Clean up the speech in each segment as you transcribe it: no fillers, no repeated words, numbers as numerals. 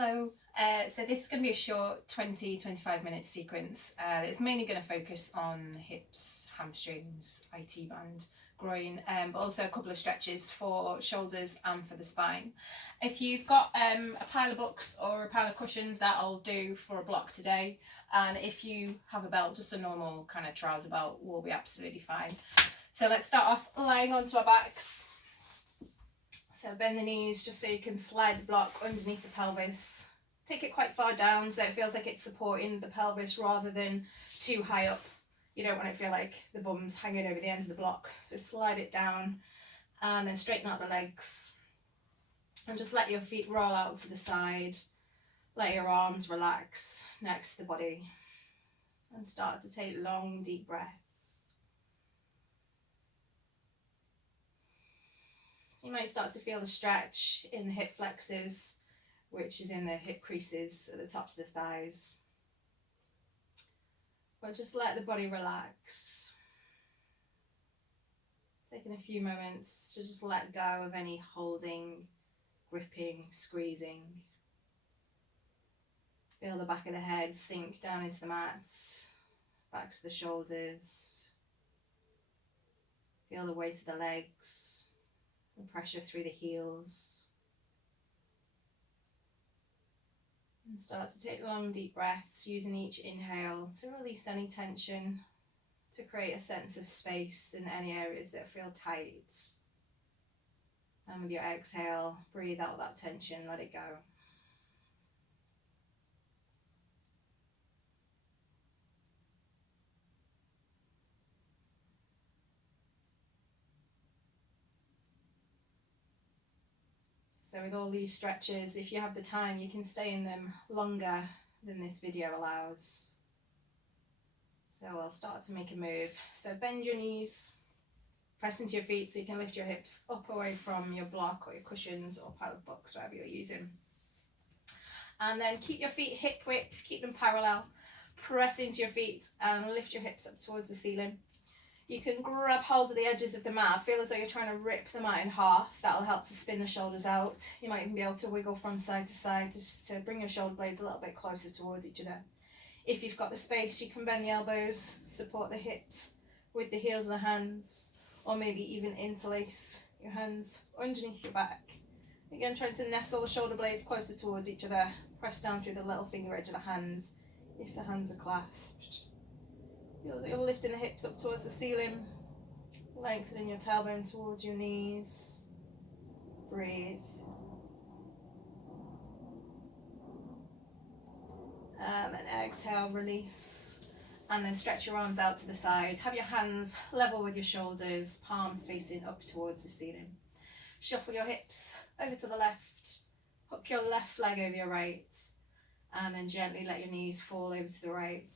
Hello, so this is going to be a short 20-25 minute sequence. It's mainly going to focus on hips, hamstrings, IT band, groin, but also a couple of stretches for shoulders and for the spine. If you've got a pile of books or a pile of cushions, that'll do for a block today. And if you have a belt, just a normal kind of trouser belt will be absolutely fine. So let's start off lying onto our backs. So bend the knees just so you can slide the block underneath the pelvis. Take it quite far down so it feels like it's supporting the pelvis rather than too high up. You don't want it to feel like the bum's hanging over the ends of the block. So slide it down and then straighten out the legs. And just let your feet roll out to the side. Let your arms relax next to the body. And start to take long, deep breaths. So you might start to feel a stretch in the hip flexors, which is in the hip creases at the tops of the thighs. But just let the body relax. Taking a few moments to just let go of any holding, gripping, squeezing. Feel the back of the head sink down into the mat, back to the shoulders. Feel the weight of the legs. The pressure through the heels. And start to take long deep breaths using each inhale to release any tension, to create a sense of space in any areas that feel tight. And with your exhale, breathe out that tension, let it go. So with all these stretches, if you have the time, you can stay in them longer than this video allows. So I'll start to make a move. So bend your knees, press into your feet so you can lift your hips up away from your block or your cushions or pile of books, whatever you're using. And then keep your feet hip width, keep them parallel. Press into your feet and lift your hips up towards the ceiling. You can grab hold of the edges of the mat. Feel as though you're trying to rip the mat in half. That'll help to spin the shoulders out. You might even be able to wiggle from side to side just to bring your shoulder blades a little bit closer towards each other. If you've got the space, you can bend the elbows, support the hips with the heels of the hands, or maybe even interlace your hands underneath your back. Again, trying to nestle the shoulder blades closer towards each other. Press down through the little finger edge of the hands if the hands are clasped. Feel that you're lifting the hips up towards the ceiling, lengthening your tailbone towards your knees. Breathe. And then exhale, release. And then stretch your arms out to the side. Have your hands level with your shoulders, palms facing up towards the ceiling. Shuffle your hips over to the left. Hook your left leg over your right. And then gently let your knees fall over to the right.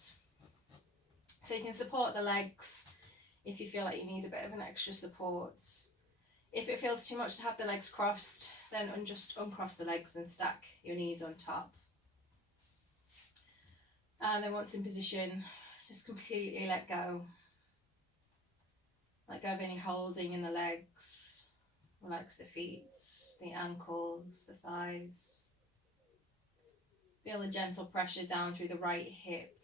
So you can support the legs if you feel like you need a bit of an extra support. If it feels too much to have the legs crossed, then just uncross the legs and stack your knees on top. And then once in position, just completely let go. Let go of any holding in the legs. Relax the feet, the ankles, the thighs. Feel the gentle pressure down through the right hip.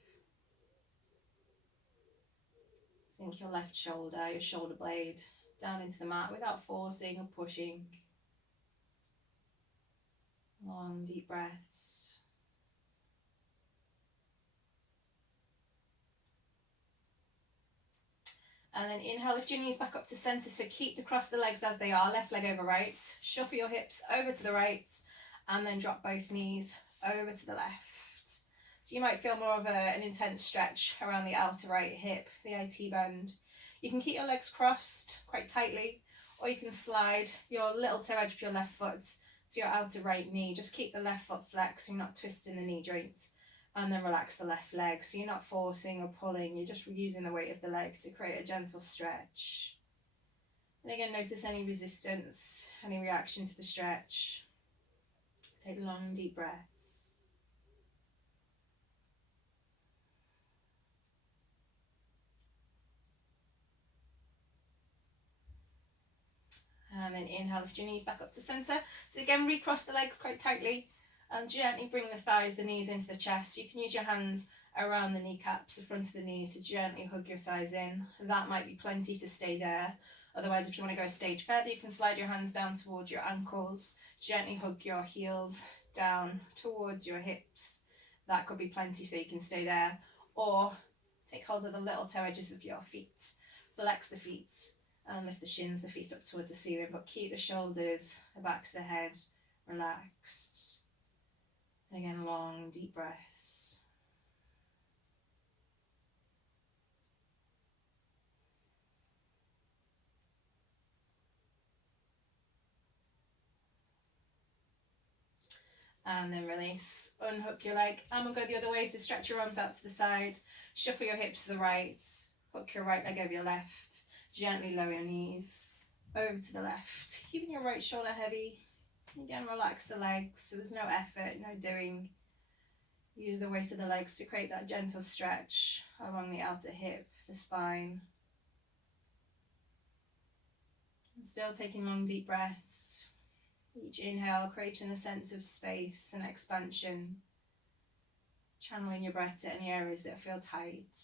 Sink your left shoulder, your shoulder blade, down into the mat without forcing or pushing. Long, deep breaths. And then inhale, lift your knees back up to center. So keep the cross the legs as they are, left leg over right. Shuffle your hips over to the right and then drop both knees over to the left. So you might feel more of an intense stretch around the outer right hip, the IT band. You can keep your legs crossed quite tightly, or you can slide your little toe edge of your left foot to your outer right knee. Just keep the left foot flexed so you're not twisting the knee joint. And then relax the left leg. So you're not forcing or pulling, you're just using the weight of the leg to create a gentle stretch. And again, notice any resistance, any reaction to the stretch. Take long, deep breaths. And then inhale, lift your knees back up to center. So again, recross the legs quite tightly And gently bring the thighs, the knees into the chest. You can use your hands around the kneecaps, the front of the knees, to gently hug your thighs in. That might be plenty to stay there. Otherwise, if you want to go a stage further, you can slide your hands down towards your ankles, gently hug your heels down towards your hips. That could be plenty, so you can stay there. Or take hold of the little toe edges of your feet, flex the feet, and lift the shins, the feet up towards the ceiling, but keep the shoulders, the backs of the head relaxed. And again, long, deep breaths. And then release, unhook your leg, and we'll go the other way, so stretch your arms out to the side, shuffle your hips to the right, hook your right leg over your left, gently lower your knees, over to the left, keeping your right shoulder heavy. Again, relax the legs, so there's no effort, no doing. Use the weight of the legs to create that gentle stretch along the outer hip, the spine. And still taking long, deep breaths. Each inhale creating a sense of space and expansion, channeling your breath to any areas that feel tight.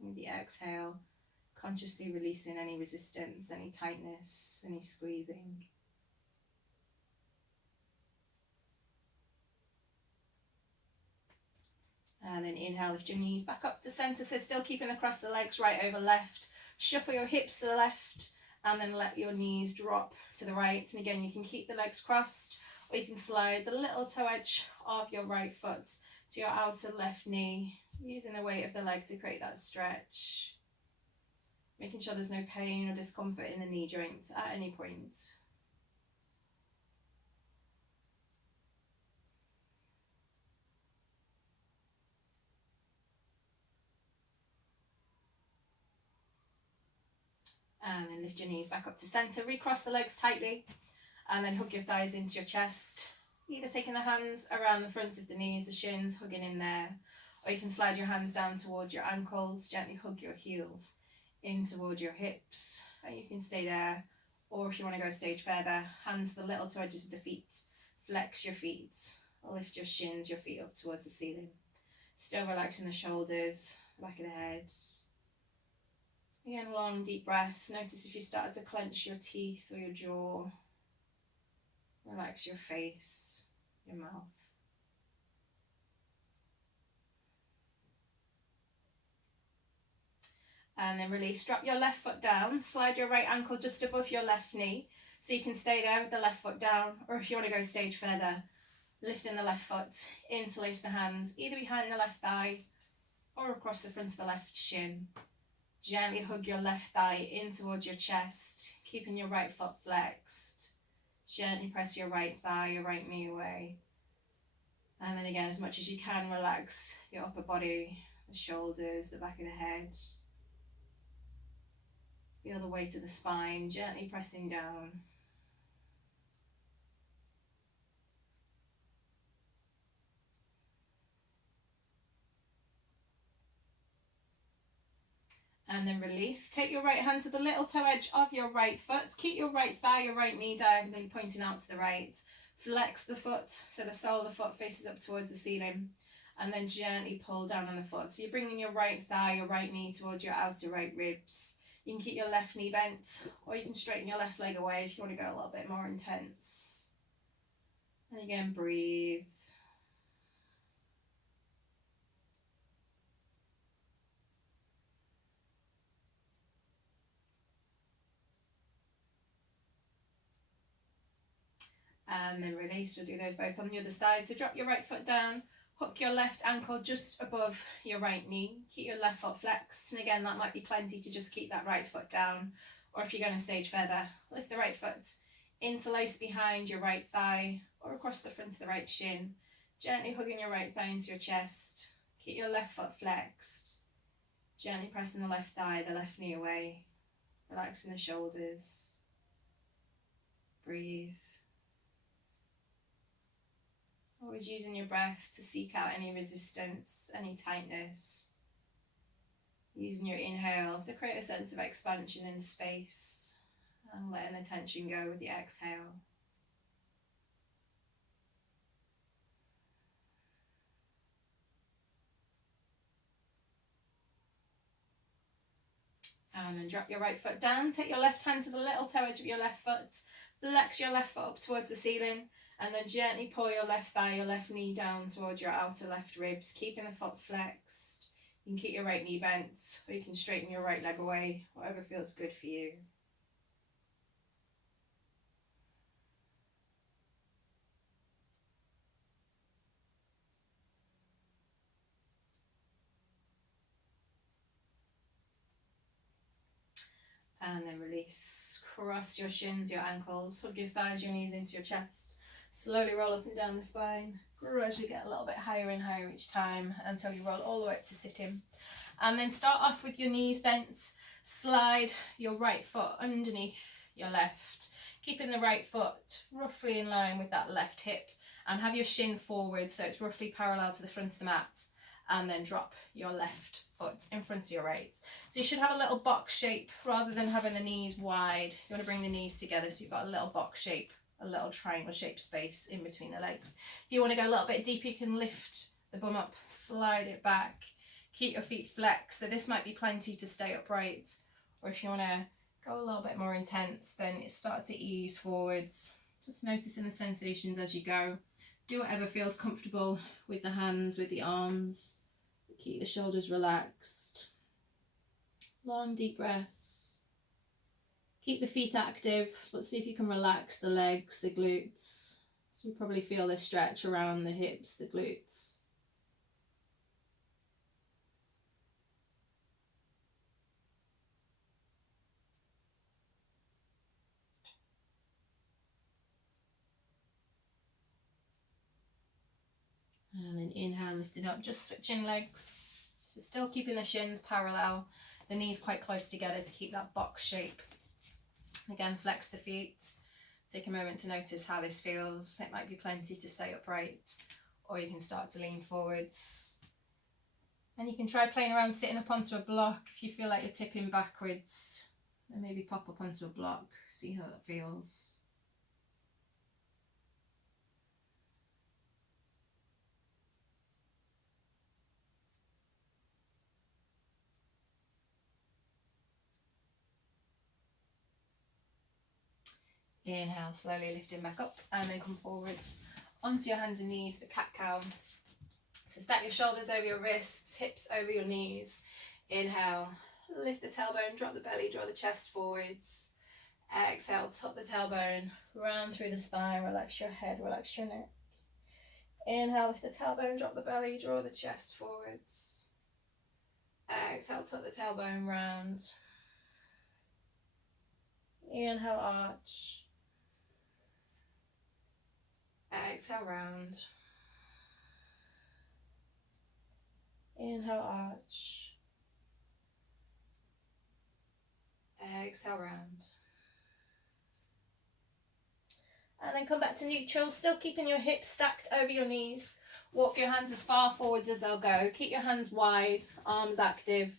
With the exhale, consciously releasing any resistance, any tightness, any squeezing. And then inhale, lift your knees back up to centre, so still keeping across the legs, right over left. Shuffle your hips to the left, and then let your knees drop to the right. And again, you can keep the legs crossed, or you can slide the little toe edge of your right foot to your outer left knee, using the weight of the leg to create that stretch. Making sure there's no pain or discomfort in the knee joint at any point. And then lift your knees back up to centre, recross the legs tightly, and then hug your thighs into your chest. Either taking the hands around the front of the knees, the shins, hugging in there, or you can slide your hands down towards your ankles, gently hug your heels in towards your hips, and you can stay there. Or if you want to go a stage further, hands to the little toe edges of the feet, flex your feet, or lift your shins, your feet up towards the ceiling. Still relaxing the shoulders, the back of the head. Again, long, deep breaths. Notice if you started to clench your teeth or your jaw. Relax your face, your mouth. And then release. Drop your left foot down. Slide your right ankle just above your left knee, so you can stay there with the left foot down. Or if you want to go a stage further, lifting the left foot, interlace the hands, either behind the left thigh or across the front of the left shin. Gently hug your left thigh in towards your chest, keeping your right foot flexed. Gently press your right thigh, your right knee away. And then again, as much as you can, relax your upper body, the shoulders, the back of the head. Feel the weight of the spine, gently pressing down. And then release. Take your right hand to the little toe edge of your right foot. Keep your right thigh, your right knee diagonally pointing out to the right. Flex the foot so the sole of the foot faces up towards the ceiling. And then gently pull down on the foot. So you're bringing your right thigh, your right knee towards your outer right ribs. You can keep your left knee bent, or you can straighten your left leg away if you want to go a little bit more intense. And again, breathe. And then release. We'll do those both on the other side. So drop your right foot down, hook your left ankle just above your right knee, keep your left foot flexed, and again that might be plenty to just keep that right foot down. Or if you're going a stage further, lift the right foot, interlace behind your right thigh or across the front of the right shin, gently hugging your right thigh into your chest, keep your left foot flexed, gently pressing the left thigh, the left knee away, relaxing the shoulders, breathe. Always using your breath to seek out any resistance, any tightness. Using your inhale to create a sense of expansion in space, and letting the tension go with the exhale. And then drop your right foot down. Take your left hand to the little toe edge of your left foot. Flex your left foot up towards the ceiling. And then gently pull your left thigh, your left knee down towards your outer left ribs, keeping the foot flexed. You can keep your right knee bent, or you can straighten your right leg away, whatever feels good for you. And then release. Cross your shins, your ankles, hug your thighs, your knees into your chest. Slowly roll up and down the spine. Gradually get a little bit higher and higher each time until you roll all the way up to sitting. And then start off with your knees bent. Slide your right foot underneath your left, keeping the right foot roughly in line with that left hip, and have your shin forward so it's roughly parallel to the front of the mat. And then drop your left foot in front of your right. So you should have a little box shape rather than having the knees wide. You want to bring the knees together so you've got a little box shape, a little triangle shaped space in between the legs. If you want to go a little bit deeper, you can lift the bum up, slide it back, keep your feet flexed. So this might be plenty to stay upright. Or if you want to go a little bit more intense, then it start to ease forwards. Just noticing the sensations as you go. Do whatever feels comfortable with the hands, with the arms. Keep the shoulders relaxed. Long, deep breaths. Keep the feet active, but see if you can relax the legs, the glutes. So you probably feel the stretch around the hips, the glutes. And then inhale, lifting up, just switching legs. So still keeping the shins parallel, the knees quite close together to keep that box shape. Again, flex the feet. Take a moment to notice how this feels. It might be plenty to stay upright, or you can start to lean forwards. And you can try playing around sitting up onto a block. If you feel like you're tipping backwards, then maybe pop up onto a block, see how that feels. Inhale, slowly lifting back up, and then come forwards onto your hands and knees for cat-cow. So stack your shoulders over your wrists, hips over your knees. Inhale, lift the tailbone, drop the belly, draw the chest forwards. Exhale, tuck the tailbone, round through the spine, relax your head, relax your neck. Inhale, lift the tailbone, drop the belly, draw the chest forwards. Exhale, tuck the tailbone round. Inhale, arch. Exhale, round. Inhale, arch. Exhale, round. And then come back to neutral, still keeping your hips stacked over your knees. Walk your hands as far forwards as they'll go. Keep your hands wide, arms active.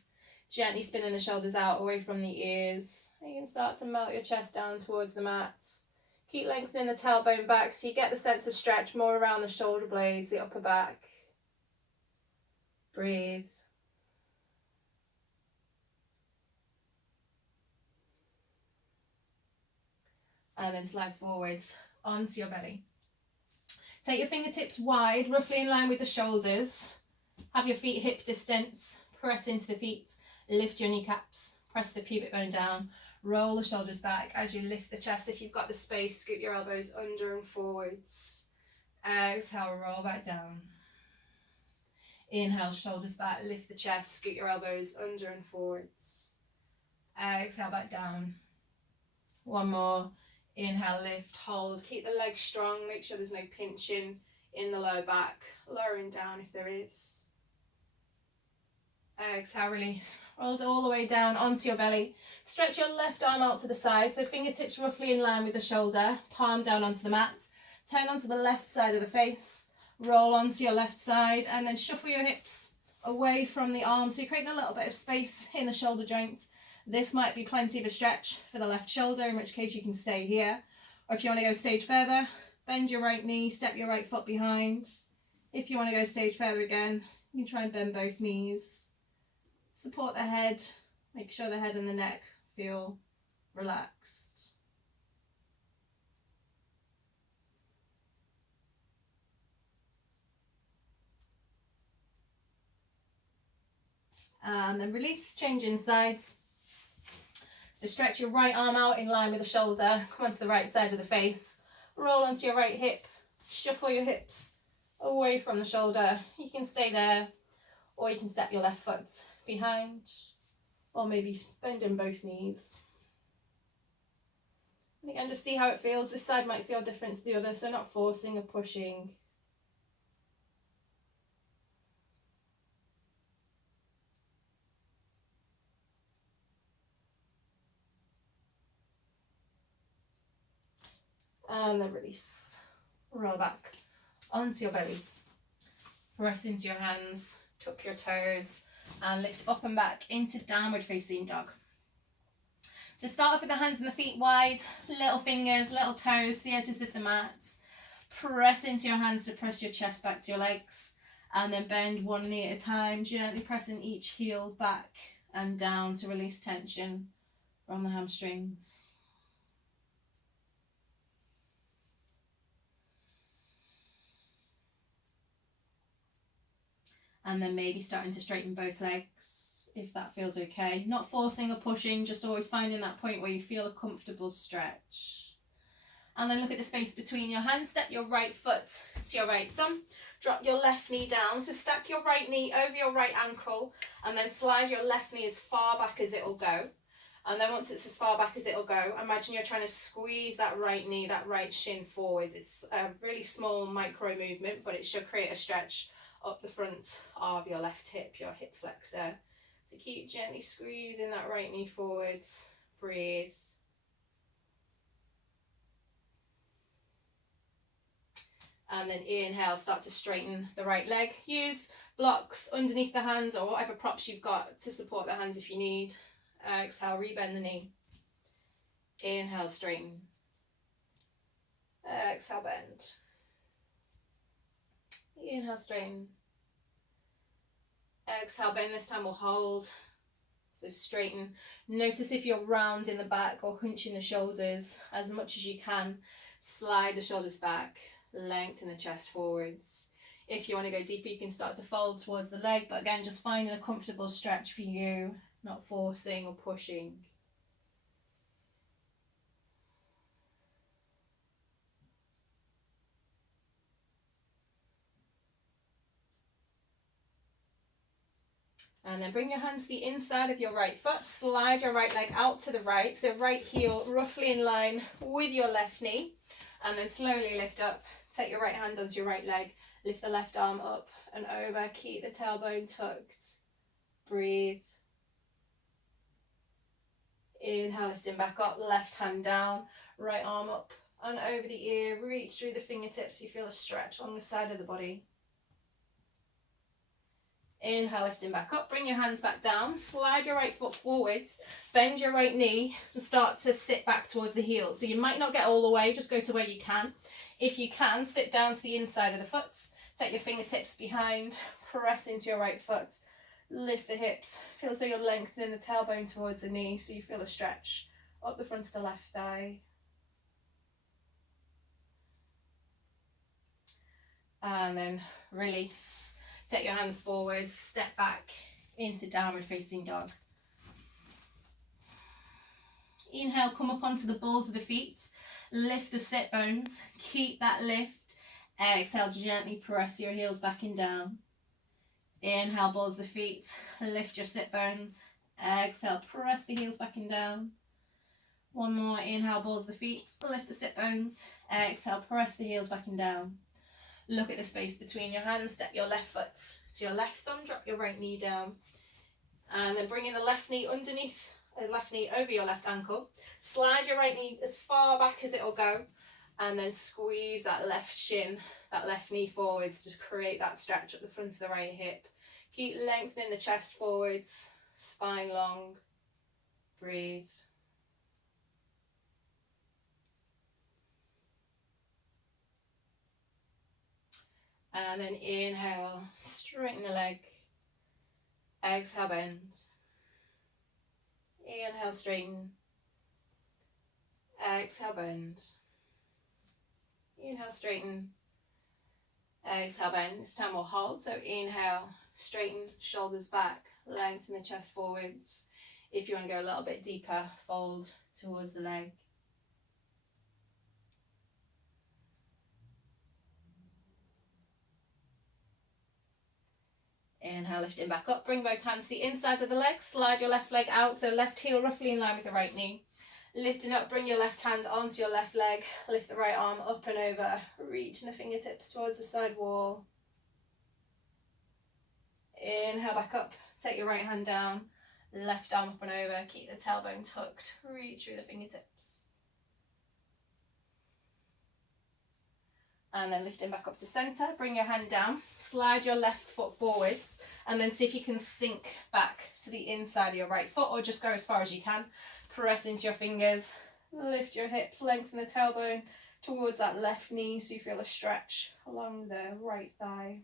Gently spinning the shoulders out away from the ears. You can start to melt your chest down towards the mat. Keep lengthening the tailbone back so you get the sense of stretch more around the shoulder blades, the upper back. Breathe. And then slide forwards onto your belly. Take your fingertips wide, roughly in line with the shoulders. Have your feet hip distance. Press into the feet. Lift your kneecaps. Press the pubic bone down. Roll the shoulders back as you lift the chest. If you've got the space, scoop your elbows under and forwards. Exhale, roll back down. Inhale, shoulders back, lift the chest, scoot your elbows under and forwards. Exhale, back down. One more. Inhale, lift, hold. Keep the legs strong. Make sure there's no pinching in the lower back. Lowering down if there is. Exhale, release. Roll all the way down onto your belly. Stretch your left arm out to the side, so fingertips roughly in line with the shoulder. Palm down onto the mat. Turn onto the left side of the face. Roll onto your left side, and then shuffle your hips away from the arm, so you're creating a little bit of space in the shoulder joint. This might be plenty of a stretch for the left shoulder, in which case you can stay here. Or if you want to go a stage further, bend your right knee, step your right foot behind. If you want to go a stage further again, you can try and bend both knees. Support the head, Make sure the head and the neck feel relaxed. And then release, change sides. So stretch your right arm out in line with the shoulder, come onto the right side of the face, roll onto your right hip, shuffle your hips away from the shoulder. You can stay there, or you can step your left foot behind, or maybe bend in both knees. And again, just see how it feels. This side might feel different to the other, so not forcing or pushing. And then release. Roll back onto your belly. Press into your hands, tuck your toes, and lift up and back into downward facing dog. So start off with the hands and the feet wide, little fingers, little toes, the edges of the mat. Press into your hands to press your chest back to your legs, and then bend one knee at a time, gently pressing each heel back and down to release tension from the hamstrings. And then maybe starting to straighten both legs, if that feels okay. Not forcing or pushing, just always finding that point where you feel a comfortable stretch. And then look at the space between your hands. Step your right foot to your right thumb. Drop your left knee down. So stack your right knee over your right ankle, and then slide your left knee as far back as it'll go. And then once it's as far back as it'll go, imagine you're trying to squeeze that right knee, that right shin forwards. It's a really small micro movement, but it should create a stretch up the front of your left hip, your hip flexor. So keep gently squeezing that right knee forwards. Breathe. And then inhale, start to straighten the right leg. Use blocks underneath the hands or whatever props you've got to support the hands if you need. Exhale, rebend the knee. Inhale, straighten. Exhale, bend. Inhale, straighten. Exhale, bend. This time we'll hold. So straighten. Notice if you're round in the back or hunching the shoulders as much as you can. Slide the shoulders back. Lengthen the chest forwards. If you want to go deeper, you can start to fold towards the leg. But again, just finding a comfortable stretch for you. Not forcing or pushing. And then bring your hands to the inside of your right foot. Slide your right leg out to the right. So right heel roughly in line with your left knee. And then slowly lift up. Take your right hand onto your right leg. Lift the left arm up and over. Keep the tailbone tucked. Breathe. Inhale, lifting back up. Left hand down. Right arm up and over the ear. Reach through the fingertips. You feel a stretch along the side of the body. Inhale, lifting back up. Bring your hands back down. Slide your right foot forwards. Bend your right knee and start to sit back towards the heel. So you might not get all the way. Just go to where you can. If you can, sit down to the inside of the foot. Take your fingertips behind. Press into your right foot. Lift the hips. Feel as though you're lengthening the tailbone towards the knee, so you feel a stretch up the front of the left thigh. And then release. Take your hands forward, step back into downward facing dog. Inhale, come up onto the balls of the feet. Lift the sit bones. Keep that lift. Exhale, gently press your heels back and down. Inhale, balls the feet. Lift your sit bones. Exhale, press the heels back and down. One more. Inhale, balls the feet. Lift the sit bones. Exhale, press the heels back and down. Look at the space between your hands. Step your left foot to your left thumb. Drop your right knee down. And then bring in the left knee underneath, left knee over your left ankle. Slide your right knee as far back as it'll go. And then squeeze that left shin, that left knee forwards to create that stretch at the front of the right hip. Keep lengthening the chest forwards, spine long. Breathe. And then inhale, straighten the leg. Exhale, bend. Inhale, straighten. Exhale, bend. Inhale, straighten. Exhale, bend. This time we'll hold. So inhale, straighten, shoulders back, lengthen the chest forwards. If you want to go a little bit deeper, fold towards the leg. Inhale, lifting back up. Bring both hands to the inside of the leg. Slide your left leg out, so left heel roughly in line with the right knee. Lifting up, bring your left hand onto your left leg. Lift the right arm up and over. Reaching the fingertips towards the side wall. Inhale, back up. Take your right hand down. Left arm up and over. Keep the tailbone tucked. Reach through the fingertips. And then lifting back up to center. Bring your hand down. Slide your left foot forwards. And then see if you can sink back to the inside of your right foot, or just go as far as you can. Press into your fingers. Lift your hips. Lengthen the tailbone towards that left knee so you feel a stretch along the right thigh.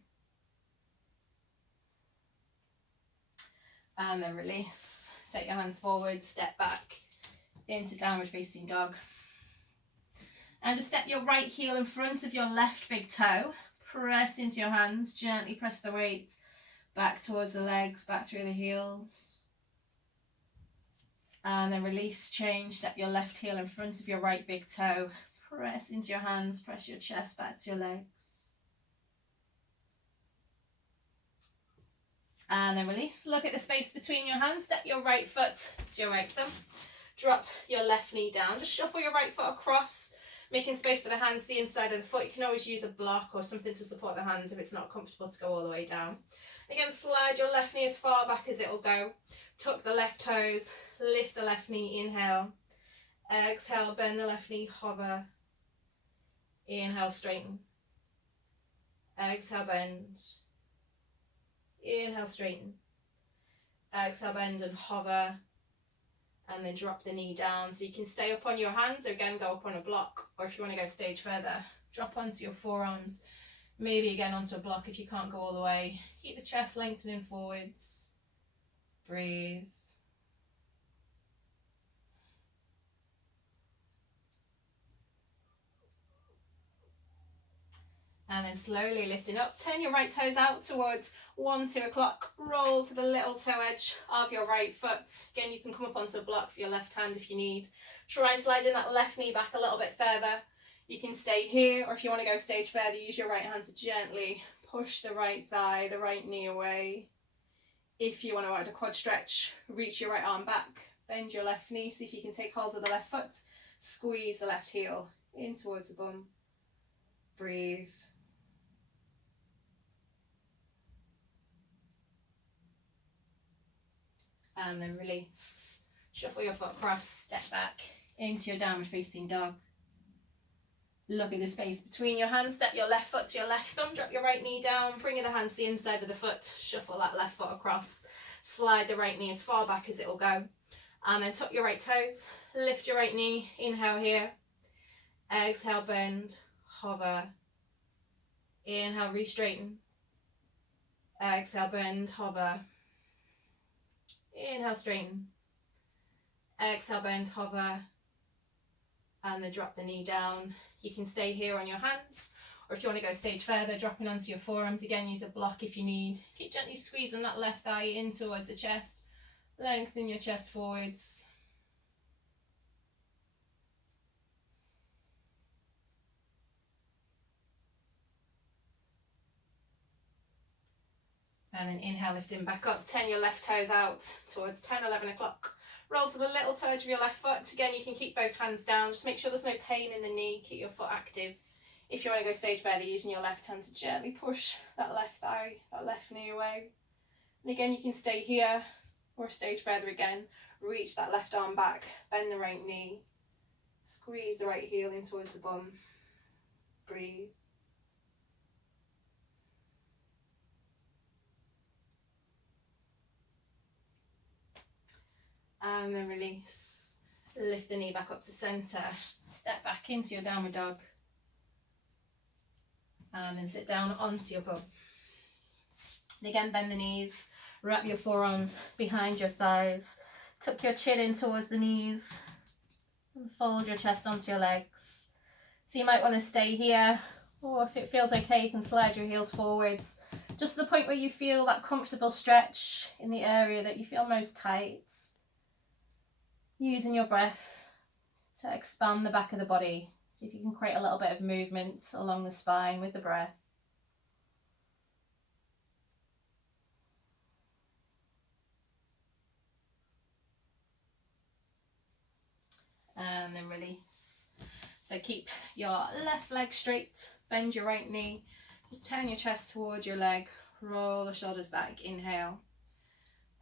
And then release. Take your hands forward, step back into downward facing dog. And just step your right heel in front of your left big toe. Press into your hands, gently press the weight back towards the legs, back through the heels. And then release, change, step your left heel in front of your right big toe. Press into your hands, press your chest back to your legs. And then release. Look at the space between your hands. Step your right foot to your right thumb. Drop your left knee down. Just shuffle your right foot across, making space for the hands to the inside of the foot. You can always use a block or something to support the hands if it's not comfortable to go all the way down. Again, slide your left knee as far back as it will go. Tuck the left toes. Lift the left knee. Inhale. Exhale, bend the left knee. Hover. Inhale, straighten. Exhale, bend. Inhale, straighten. Exhale, bend and hover. And then drop the knee down. So you can stay up on your hands or again go up on a block. Or if you want to go a stage further, drop onto your forearms. Maybe again onto a block if you can't go all the way. Keep the chest lengthening forwards. Breathe. And then slowly lifting up, turn your right toes out towards 1, 2 o'clock. Roll to the little toe edge of your right foot. Again, you can come up onto a block for your left hand if you need. Try sliding that left knee back a little bit further. You can stay here, or if you want to go a stage further, use your right hand to gently push the right thigh, the right knee away. If you want to add a quad stretch, reach your right arm back, bend your left knee, see if you can take hold of the left foot, squeeze the left heel in towards the bum. Breathe. And then release. Shuffle your foot across, step back into your downward facing dog. Look at the space between your hands. Step your left foot to your left thumb. Drop your right knee down. Bring the hands to the inside of the foot. Shuffle that left foot across. Slide the right knee as far back as it will go. And then tuck your right toes. Lift your right knee. Inhale here. Exhale, bend. Hover. Inhale, re-straighten. Exhale, bend. Hover. Inhale, straighten. Exhale, bend, hover. And then drop the knee down. You can stay here on your hands, or if you want to go a stage further, dropping onto your forearms. Again, use a block if you need. Keep gently squeezing that left thigh in towards the chest. Lengthen your chest forwards. And then inhale, lifting back up. Turn your left toes out towards 10, 11 o'clock. Roll to the little toe edge of your left foot. Again, you can keep both hands down. Just make sure there's no pain in the knee. Keep your foot active. If you want to go stage further, using your left hand to gently push that left thigh, that left knee away. And again, you can stay here or stage further again. Reach that left arm back. Bend the right knee. Squeeze the right heel in towards the bum. Breathe. And then release. Lift the knee back up to center. Step back into your downward dog. And then sit down onto your bum. And again, bend the knees. Wrap your forearms behind your thighs. Tuck your chin in towards the knees and fold your chest onto your legs. So you might want to stay here, or if it feels okay, you can slide your heels forwards, just to the point where you feel that comfortable stretch in the area that you feel most tight. Using your breath to expand the back of the body. See if you can create a little bit of movement along the spine with the breath. And then release. So keep your left leg straight, bend your right knee, just turn your chest towards your leg, roll the shoulders back, inhale.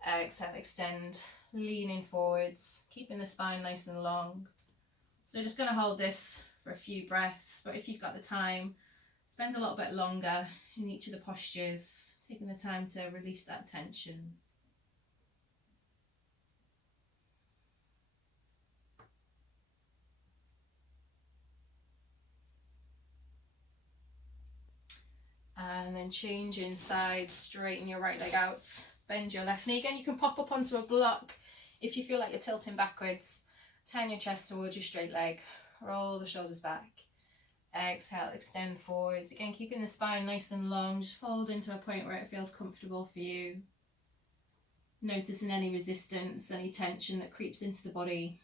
Exhale, extend, leaning forwards, keeping the spine nice and long. So we're just going to hold this for a few breaths, but if you've got the time, spend a little bit longer in each of the postures, taking the time to release that tension. And then changing sides, straighten your right leg out, bend your left knee. Again, you can pop up onto a block if you feel like you're tilting backwards. Turn your chest towards your straight leg, roll the shoulders back. Exhale, extend forwards. Again, keeping the spine nice and long, just fold into a point where it feels comfortable for you. Noticing any resistance, any tension that creeps into the body.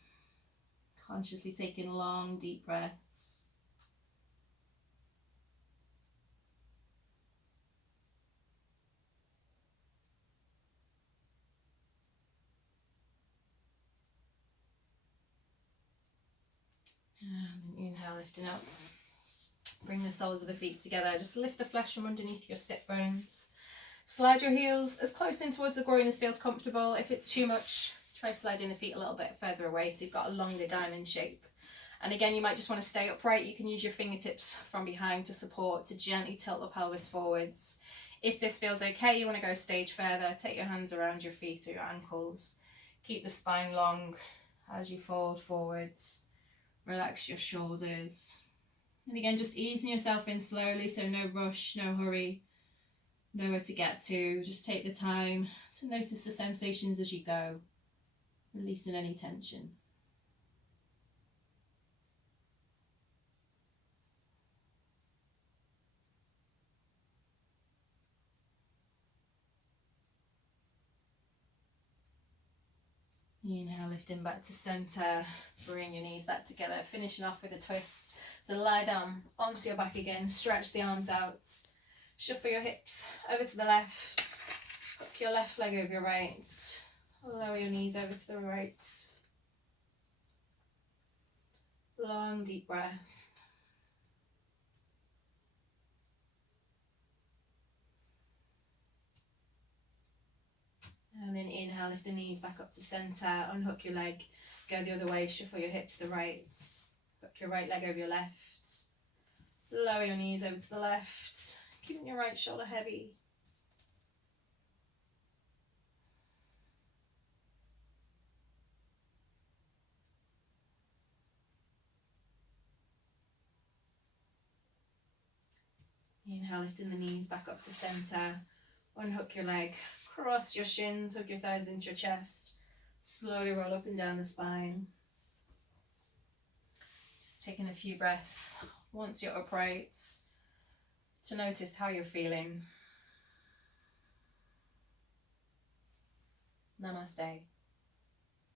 Consciously taking long, deep breaths. And then inhale, lifting up. Bring the soles of the feet together. Just lift the flesh from underneath your sit bones. Slide your heels as close in towards the groin as feels comfortable. If it's too much, try sliding the feet a little bit further away so you've got a longer diamond shape. And again, you might just want to stay upright. You can use your fingertips from behind to support, to gently tilt the pelvis forwards. If this feels okay, you want to go a stage further, take your hands around your feet or your ankles. Keep the spine long as you fold forwards. Relax your shoulders. And again, just easing yourself in slowly, so no rush, no hurry, nowhere to get to. Just take the time to notice the sensations as you go, releasing any tension. Inhale, lifting back to center, bring your knees back together, finishing off with a twist. So lie down onto your back again, stretch the arms out, shuffle your hips over to the left, hook your left leg over your right, lower your knees over to the right. Long, deep breaths. And then inhale, lift the knees back up to center, unhook your leg, go the other way, shuffle your hips to the right, hook your right leg over your left, lower your knees over to the left, keeping your right shoulder heavy. Inhale, lifting the knees back up to center, unhook your leg, cross your shins, hook your thighs into your chest, slowly roll up and down the spine. Just taking a few breaths once you're upright to notice how you're feeling. Namaste.